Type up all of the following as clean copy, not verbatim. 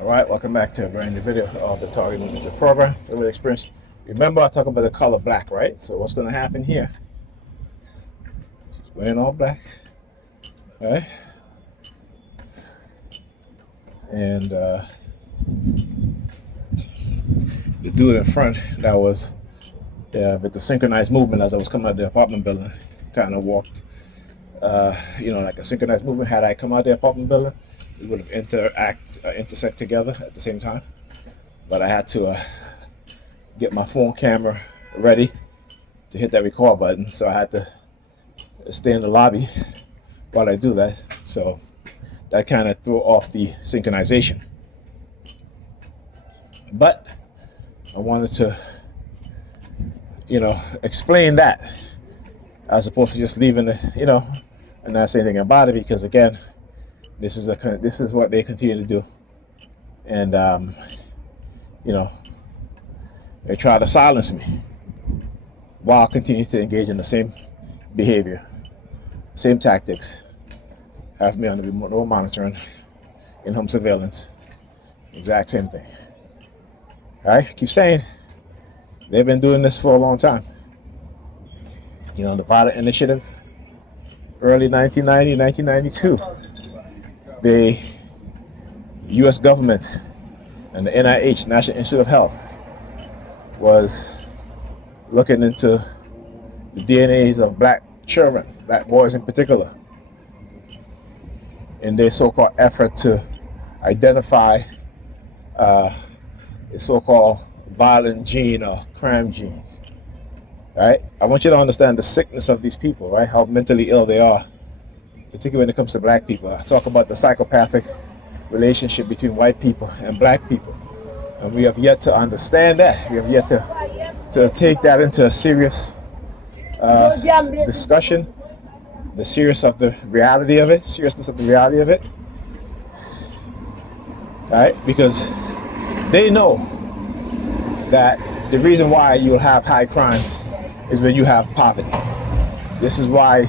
All right, welcome back to a brand new video of the Target Manager Program, Living Experience. Remember, I talked about the color black, right? So what's going to happen here? She's wearing all black, right? And the dude in front that was with the synchronized movement as I was coming out of the apartment building, kind of walked, like a synchronized movement. Had I come out of the apartment building, we would have intersect together at the same time. But I had to get my phone camera ready to hit that record button, so I had to stay in the lobby while I do that. So that kind of threw off the synchronization. But I wanted to, explain that as opposed to just leaving it, and not saying anything about it, because again, this is what they continue to do, and they try to silence me while continuing to engage in the same behavior, same tactics, have me under remote monitoring, in-home surveillance, exact same thing. All right, keep saying they've been doing this for a long time. The Violet Initiative, early 1990, 1992, the U.S. government and the NIH, National Institute of Health, was looking into the DNAs of black children, black boys in particular, in their so-called effort to identify a so-called violent gene or crime genes. Right? I want you to understand the sickness of these people, right? How mentally ill they are, particularly when it comes to black people. I talk about the psychopathic relationship between white people and black people, and we have yet to understand that. We have yet to take that into a serious discussion, the seriousness of the reality of it, right? Because they know that the reason why you'll have high crimes is when you have poverty. This is why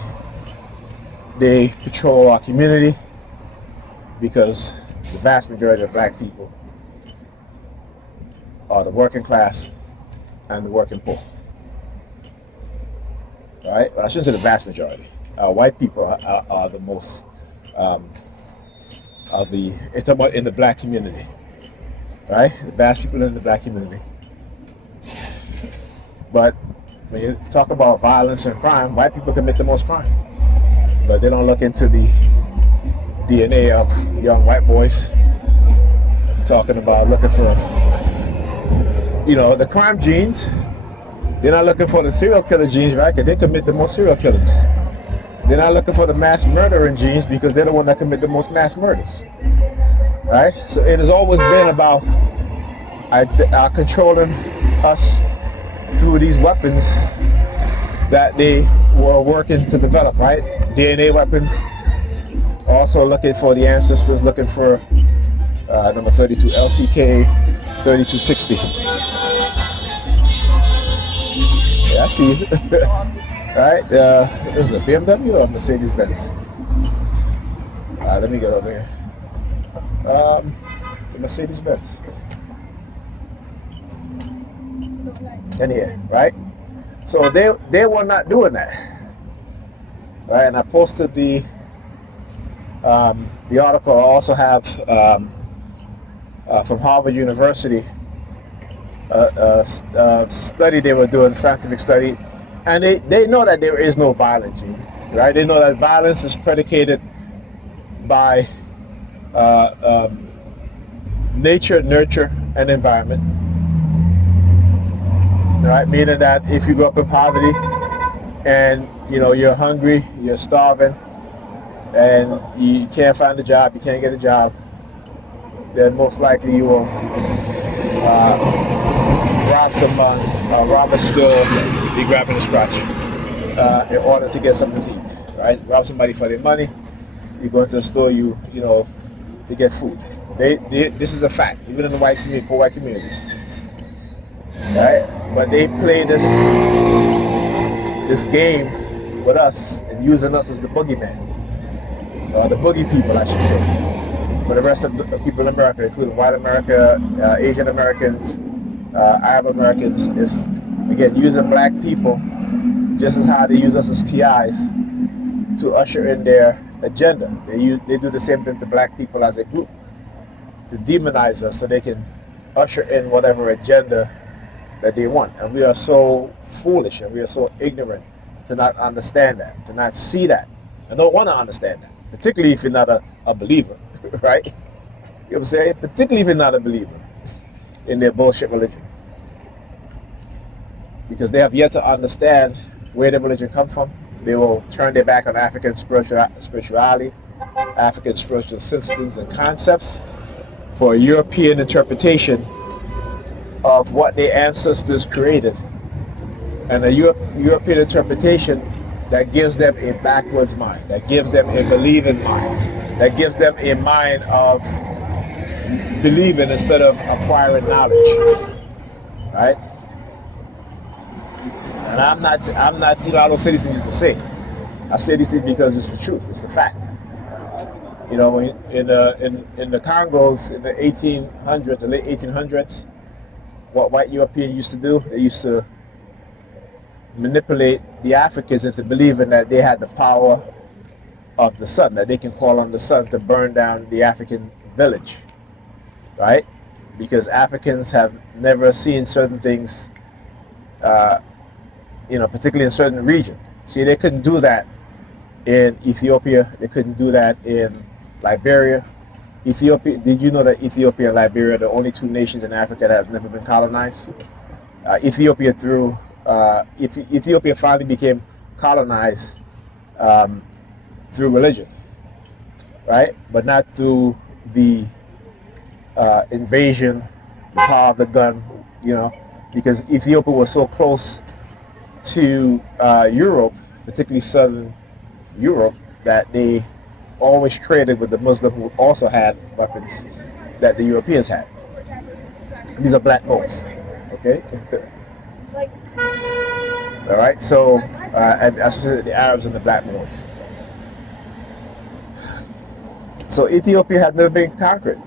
they patrol our community, because the vast majority of black people are the working class and the working poor. All right, but I shouldn't say the vast majority. White people are the most it's about in the black community, right? The vast people in the black community. But when you talk about violence and crime, white people commit the most crime, but they don't look into the DNA of young white boys. Talking about looking for, the crime genes. They're not looking for the serial killer genes, right? Because they commit the most serial killings. They're not looking for the mass murdering genes, because they're the one that commit the most mass murders, right? So it has always been about controlling us through these weapons that they were working to develop, right? DNA weapons. Also looking for the ancestors, looking for number 32 LCK 3260. Yeah, I see you. Right? There's a BMW or a Mercedes Benz. Let me get over here. The Mercedes Benz. In here, right? So they were not doing that, right? And I posted the article. I also have from Harvard University a study they were doing, scientific study, and they know that there is no violent gene, right? They know that violence is predicated by nature, nurture, and environment. Right, meaning that if you grow up in poverty and you're hungry, you're starving, and you can't find a job, you can't get a job, then most likely you will rob someone, rob a store, be grabbing a scratch in order to get something to eat. Right, rob somebody for their money. You go into a store, to get food. This is a fact, even in the poor white communities. Right? But they play this game with us and using us as the boogeyman, the boogie people, I should say. for the rest of the people in America, including white America, Asian Americans, Arab Americans, is again using black people just as how they use us as TIs to usher in their agenda. They do the same thing to black people as a group to demonize us so they can usher in whatever agenda that they want. And we are so foolish and we are so ignorant to not understand that, to not see that, and don't want to understand that, particularly if you're not a believer, right? You know what I'm saying? Particularly if you're not a believer in their bullshit religion. Because they have yet to understand where their religion comes from. They will turn their back on African spirituality, African spiritual systems and concepts for a European interpretation of what their ancestors created, and a European interpretation that gives them a backwards mind, that gives them a believing mind, that gives them a mind of believing instead of acquiring knowledge, right? And I'm not, I don't say these things just to say. I say these things because it's the truth, it's the fact. You know, in the Congos in the 1800s, the late 1800s, what white Europeans used to do, they used to manipulate the Africans into believing that they had the power of the sun, that they can call on the sun to burn down the African village, right? Because Africans have never seen certain things, particularly in certain regions. See, they couldn't do that in Ethiopia. They couldn't do that in Liberia. Ethiopia. Did you know that Ethiopia and Liberia are the only two nations in Africa that have never been colonized? Ethiopia finally became colonized through religion, right? But not through the invasion, the power of the gun, because Ethiopia was so close to Europe, particularly southern Europe, that they always traded with the Muslim who also had weapons that the Europeans had. These are black boats, okay? All right, so and I should say the Arabs and the black boats. So Ethiopia had never been conquered.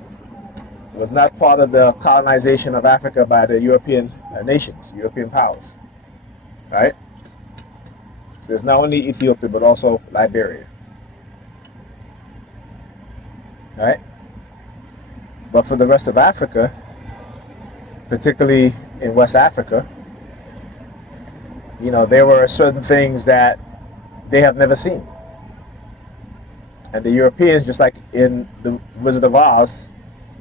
It was not part of the colonization of Africa by the European nations, European powers, right? So there's not only Ethiopia, but also Liberia. Right? But for the rest of Africa, particularly in West Africa, there were certain things that they have never seen. And the Europeans, just like in the Wizard of Oz,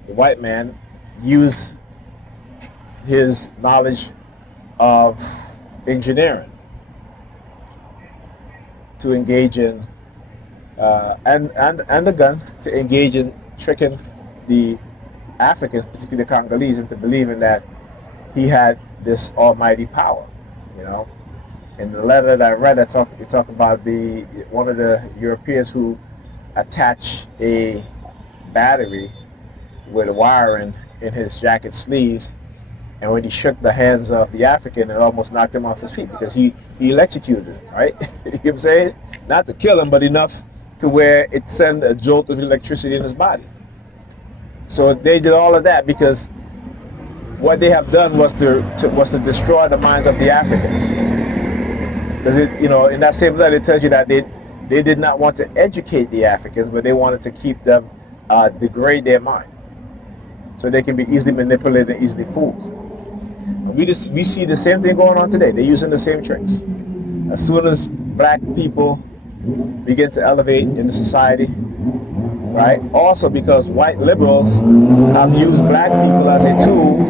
the white man used his knowledge of engineering to engage in and the gun to engage in tricking the Africans, particularly the Congolese, into believing that he had this almighty power. In the letter that I read, you talk about one of the Europeans who attached a battery with wiring in his jacket sleeves, and when he shook the hands of the African, it almost knocked him off his feet because he electrocuted him, right? You know what I'm saying? Not to kill him, but enough to where it sent a jolt of electricity in his body. So they did all of that because what they have done was to destroy the minds of the Africans. Because in that same letter it tells you that they did not want to educate the Africans, but they wanted to keep them degrade their mind, so they can be easily manipulated and easily fooled. And we see the same thing going on today. They're using the same tricks. As soon as black people begin to elevate in the society, right? Also because white liberals have used black people as a tool,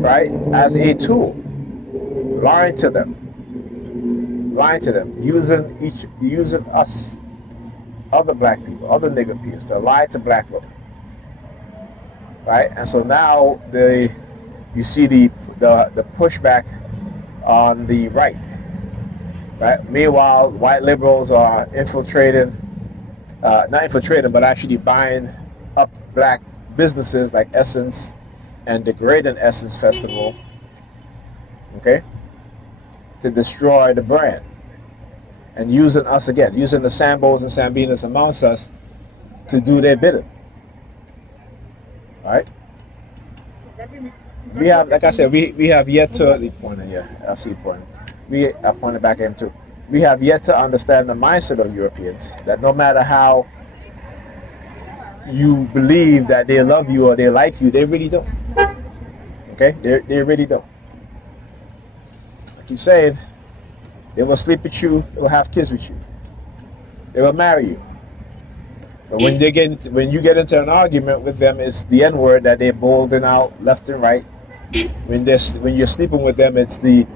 right? As a tool, lying to them, using us, other black people, other nigger people, to lie to black women, right? And so now you see the pushback on the right. Right? Meanwhile, white liberals are infiltrating, not infiltrating, but actually buying up black businesses like Essence and degrading Essence Festival, okay, to destroy the brand. And using us again, using the Sambos and Sambinas amongst us to do their bidding. All right. We have, like I said, we have yet to the point. Yeah, I see point. We I pointed back into. We have yet to understand the mindset of Europeans. That no matter how you believe that they love you or they like you, they really don't. Okay, they really don't. I keep saying they will sleep with you, they will have kids with you, they will marry you. But when you get into an argument with them, it's the N word that they're bolting out left and right. When you're sleeping with them, it's the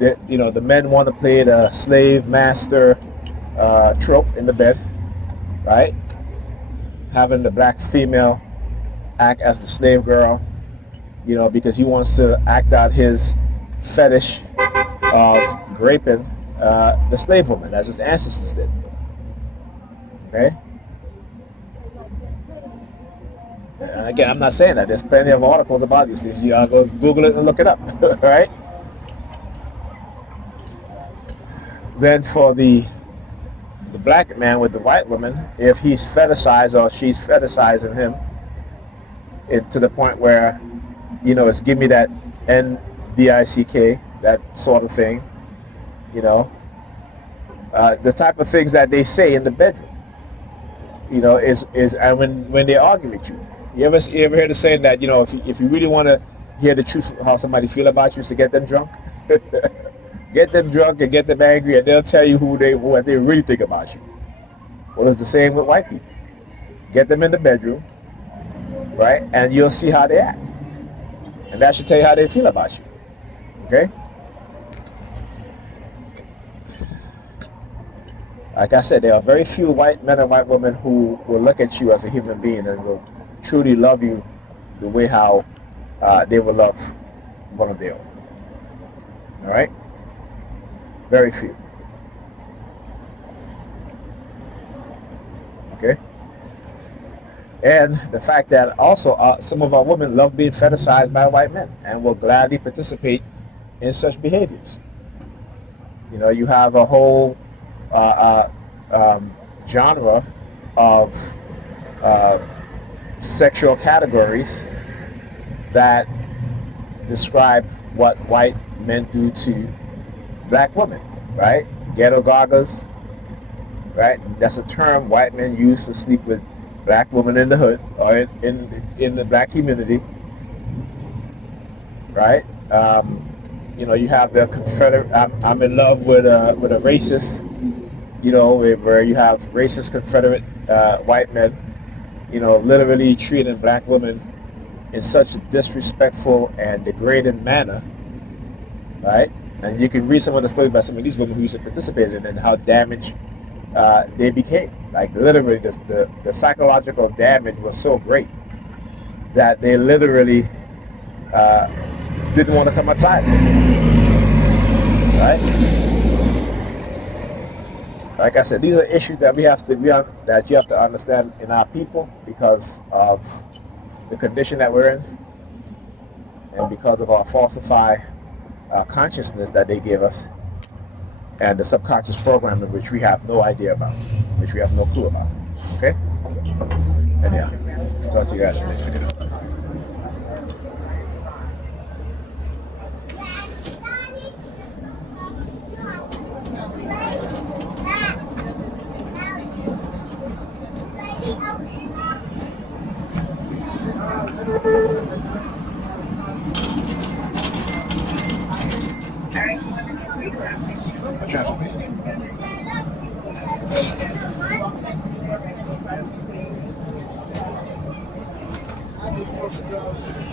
men want to play the slave master trope in the bed, right? Having the black female act as the slave girl, because he wants to act out his fetish of raping the slave woman as his ancestors did. Okay? And again, I'm not saying that. There's plenty of articles about these things. You gotta go Google it and look it up, right? Then for the black man with the white woman, if he's fetishized or she's fetishizing him, to the point where, it's give me that NDICK, that sort of thing, the type of things that they say in the bedroom, is and when they argue with you. You ever hear the saying that, if you really want to hear the truth of how somebody feel about you, is to get them drunk? Get them drunk and get them angry, and they'll tell you what they really think about you. Well, it's the same with white people. Get them in the bedroom, right, and you'll see how they act, and that should tell you how they feel about you. Okay. Like I said, there are very few white men and white women who will look at you as a human being and will truly love you the way how they will love one of their own. All right? Very few. Okay? And the fact that also some of our women love being fetishized by white men and will gladly participate in such behaviors. You have a whole genre of sexual categories that describe what white men do to black women, right? Ghetto gagas, right? That's a term white men use to sleep with black women in the hood or in the black community, right? You have the Confederate. I'm in love with a racist. Where you have racist Confederate white men, literally treating black women in such a disrespectful and degrading manner, right? And you can read some of the stories about some of these women who used to participate in it and how damaged they became. Like literally, the psychological damage was so great that they literally didn't want to come outside, right? Like I said, these are issues that you have to understand in our people because of the condition that we're in and because of our falsified consciousness that they give us and the subconscious programming which we have no idea about, which we have no clue about. Okay? And yeah, talk to you guys in the next video. Transfer.